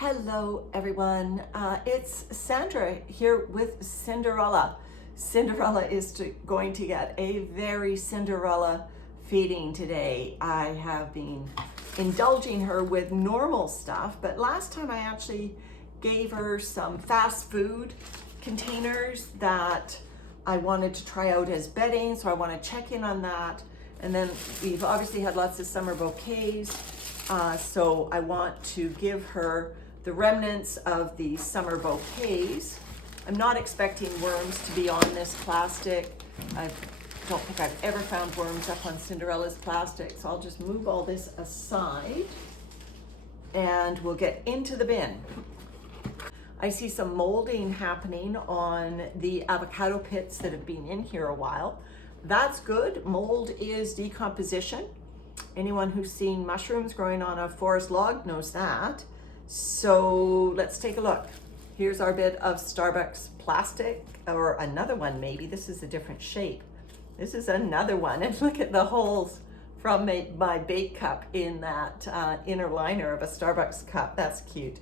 Hello everyone, it's Sandra here with Cinderella. Cinderella is going to get a very Cinderella feeding today. I have been indulging her with normal stuff, but last time I actually gave her some fast food containers that I wanted to try out as bedding, so I want to check in on that. And then we've obviously had lots of summer bouquets, so I want to give her the remnants of the summer bouquets. I'm not expecting worms to be on this plastic. I don't think I've ever found worms up on Cinderella's plastic, so I'll just move all this aside and we'll get into the bin. I see some molding happening on the avocado pits that have been in here a while. That's good. Mold is decomposition. Anyone who's seen mushrooms growing on a forest log knows that. So let's take a look. Here's our bit of Starbucks plastic, or another one maybe. This is a different shape. This is another one, and look at the holes from my bake cup in that inner liner of a Starbucks cup. That's cute.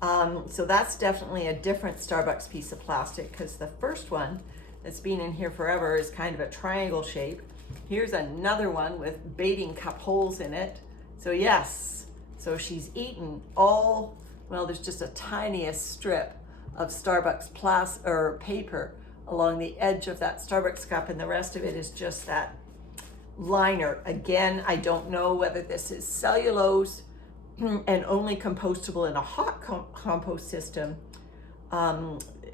So that's definitely a different Starbucks piece of plastic, because the first one that's been in here forever is kind of a triangle shape. Here's another one with baiting cup holes in it. So yes, so she's eaten all, well, there's just a tiniest strip of Starbucks paper along the edge of that Starbucks cup, and the rest of it is just that liner. Again, I don't know whether this is cellulose and only compostable in a hot compost system,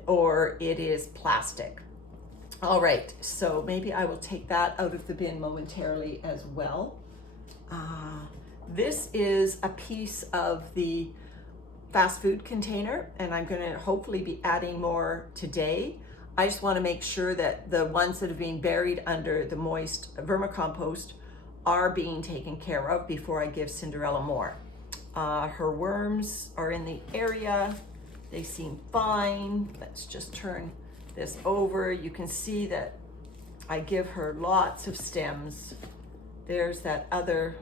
or it is plastic. All right, so maybe I will take that out of the bin momentarily as well. This is a piece of the fast food container, and I'm gonna hopefully be adding more today. I just wanna make sure that the ones that have been buried under the moist vermicompost are being taken care of before I give Cinderella more. Her worms are in the area. They seem fine. Let's just turn this over. You can see that I give her lots of stems. There's that other,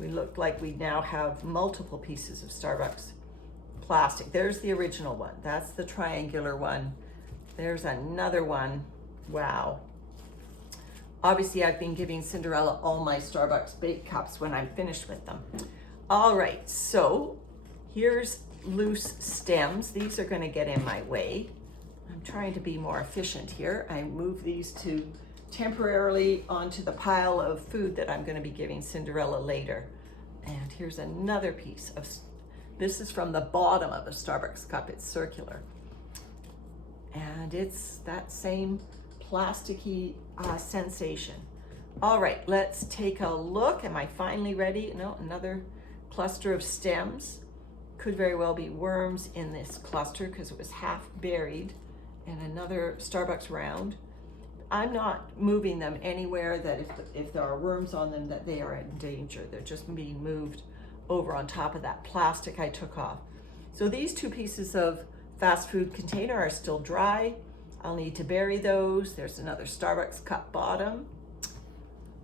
we look like we now have multiple pieces of Starbucks plastic. There's the original one. That's the triangular one. There's another one. Wow. Obviously, I've been giving Cinderella all my Starbucks bake cups when I'm finished with them. All right, so here's loose stems. These are going to get in my way. I'm trying to be more efficient here. I move these to temporarily onto the pile of food that I'm going to be giving Cinderella later. And here's another piece of, this is from the bottom of a Starbucks cup. It's circular. And it's that same plasticky sensation. All right, let's take a look. Am I finally ready? No, another cluster of stems. Could very well be worms in this cluster because it was half buried. And another Starbucks round. I'm not moving them anywhere that if there are worms on them that they are in danger. They're just being moved over on top of that plastic I took off. So these two pieces of fast food container are still dry. I'll need to bury those. There's another Starbucks cup bottom.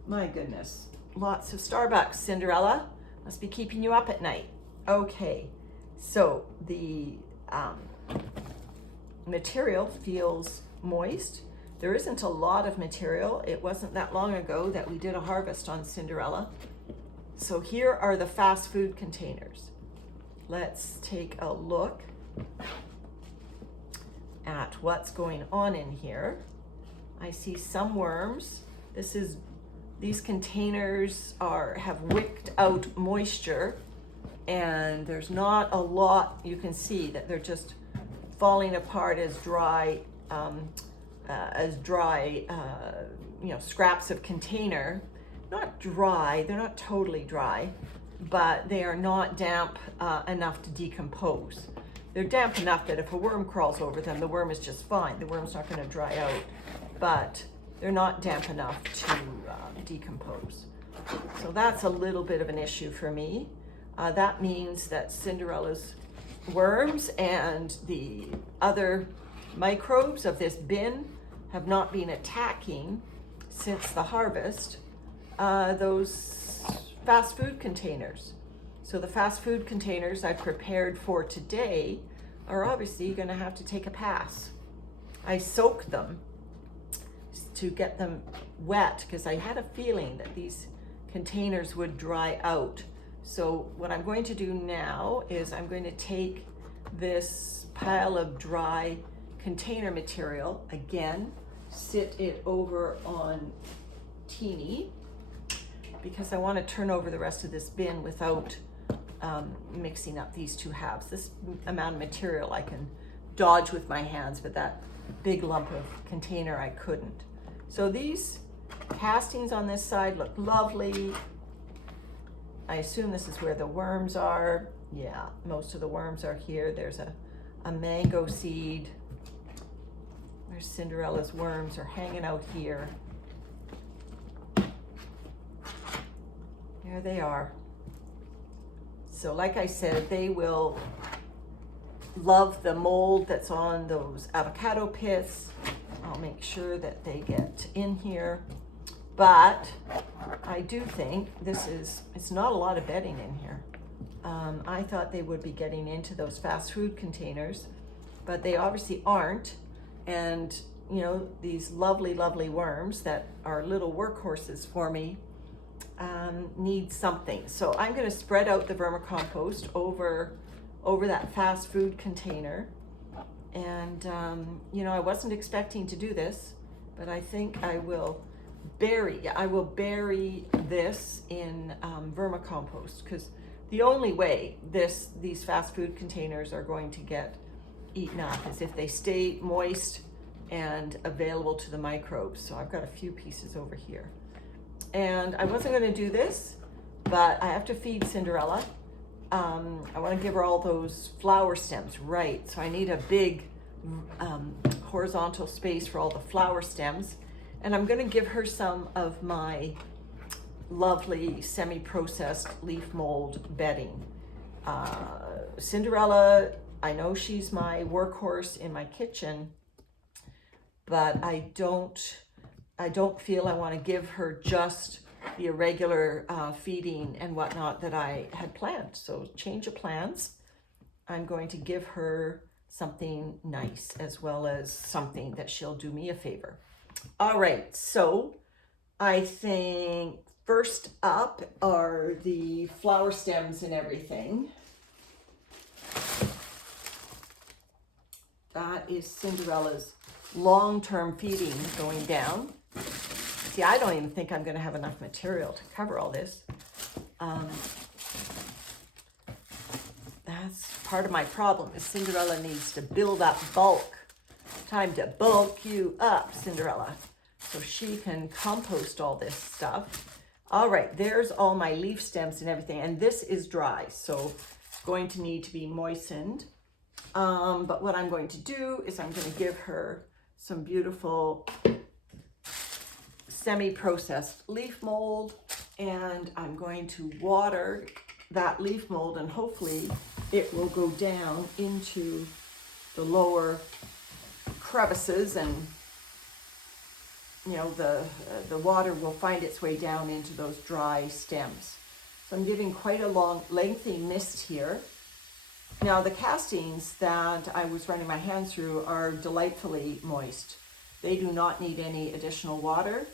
My goodness, lots of Starbucks, Cinderella. Must be keeping you up at night. Okay, so the material feels moist. There isn't a lot of material. It wasn't that long ago that we did a harvest on Cinderella. So here are the fast food containers. Let's take a look at what's going on in here. I see some worms. These containers have wicked out moisture, and there's not a lot. You can see that they're just falling apart as dry, scraps of container. Not dry, they're not totally dry, but they are not damp enough to decompose. They're damp enough that if a worm crawls over them, the worm is just fine. The worm's not going to dry out, but they're not damp enough to decompose. So that's a little bit of an issue for me. That means that Cinderella's worms and the other microbes of this bin have not been attacking since the harvest those fast food containers. So the fast food containers I prepared for today are obviously going to have to take a pass. I soaked them to get them wet because I had a feeling that these containers would dry out. So what I'm going to do now is I'm going to take this pile of dry container material, again, sit it over on Teeny, because I want to turn over the rest of this bin without mixing up these two halves. This amount of material I can dodge with my hands, but that big lump of container I couldn't. So these castings on this side look lovely. I assume this is where the worms are. Yeah, most of the worms are here. There's a mango seed. There's Cinderella's worms are hanging out here. There they are. So like I said, they will love the mold that's on those avocado pits. I'll make sure that they get in here. But I do think it's not a lot of bedding in here. I thought they would be getting into those fast food containers, but they obviously aren't. And you know, these lovely, lovely worms that are little workhorses for me need something. So I'm going to spread out the vermicompost over that fast food container. And you know, I wasn't expecting to do this, but I think I will bury this in vermicompost, because the only way these fast food containers are going to get eaten up is if they stay moist and available to the microbes. So I've got a few pieces over here. And I wasn't going to do this, but I have to feed Cinderella. I want to give her all those flower stems, right? So I need a big horizontal space for all the flower stems. And I'm going to give her some of my lovely semi-processed leaf mold bedding. Cinderella, I know she's my workhorse in my kitchen, but I don't feel I want to give her just the irregular feeding and whatnot that I had planned. So change of plans. I'm going to give her something nice as well as something that she'll do me a favor. All right, so I think first up are the flower stems and everything. That is Cinderella's long-term feeding going down. See, I don't even think I'm going to have enough material to cover all this. That's part of my problem, is Cinderella needs to build up bulk. Time to bulk you up, Cinderella, so she can compost all this stuff. All right, there's all my leaf stems and everything, and this is dry, so it's going to need to be moistened. But what I'm going to do is I'm going to give her some beautiful semi-processed leaf mold, and I'm going to water that leaf mold, and hopefully it will go down into the lower crevices, and you know, the water will find its way down into those dry stems. So I'm giving quite a long lengthy mist here. Now the castings that I was running my hands through are delightfully moist. They do not need any additional water,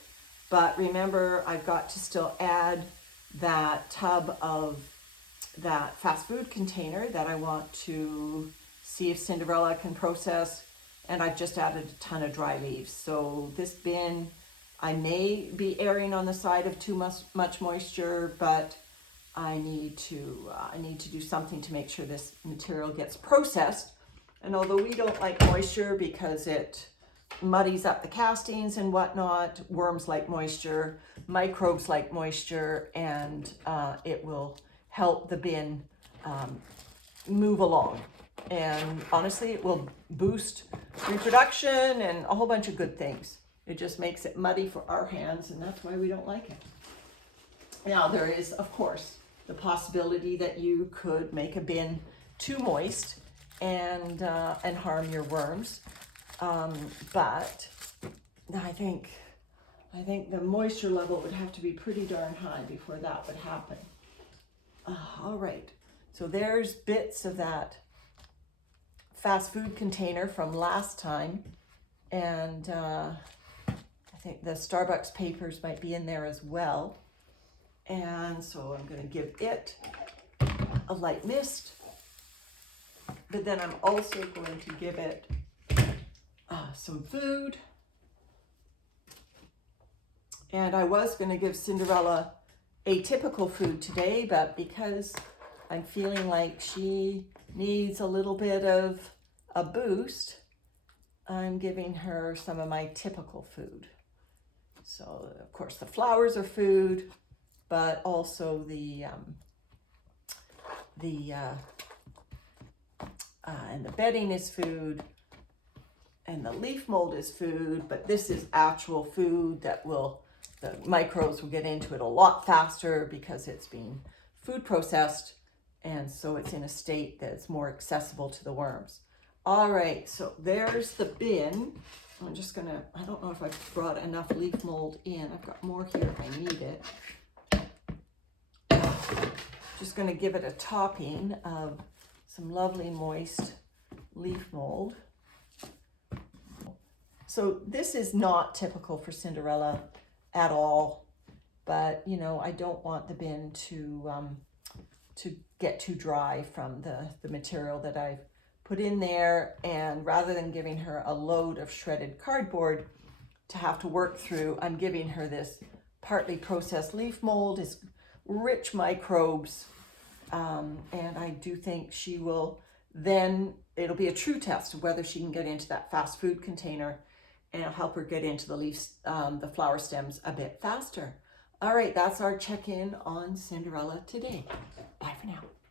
but remember, I've got to still add that tub of that fast food container that I want to see if Cinderella can process, and I've just added a ton of dry leaves. So this bin, I may be erring on the side of too much moisture, but I need to do something to make sure this material gets processed. And although we don't like moisture because it muddies up the castings and whatnot, worms like moisture, microbes like moisture, and it will help the bin move along. And honestly, it will boost reproduction and a whole bunch of good things. It just makes it muddy for our hands, and that's why we don't like it. Now, there is, of course, the possibility that you could make a bin too moist and harm your worms. But I think the moisture level would have to be pretty darn high before that would happen. All right, so there's bits of that fast food container from last time, and I think the Starbucks papers might be in there as well. And so I'm going to give it a light mist, but then I'm also going to give it some food. And I was going to give Cinderella a typical food today, but because I'm feeling like she needs a little bit of a boost, I'm giving her some of my typical food. So of course the flowers are food, but also and the bedding is food, and the leaf mold is food, but this is actual food that the microbes will get into it a lot faster because it's being food processed, and so it's in a state that's more accessible to the worms. All right, so there's the bin. I'm just gonna, I don't know if I've brought enough leaf mold in. I've got more here if I need it. Just gonna give it a topping of some lovely moist leaf mold. So this is not typical for Cinderella at all, but you know, I don't want the bin to get too dry from the material that I've put in there. And rather than giving her a load of shredded cardboard to have to work through, I'm giving her this partly processed leaf mold. It's rich microbes, and I do think she will then, it'll be a true test of whether she can get into that fast food container, and it'll help her get into the leaves, the flower stems a bit faster. All right, that's our check-in on Cinderella today. Bye for now.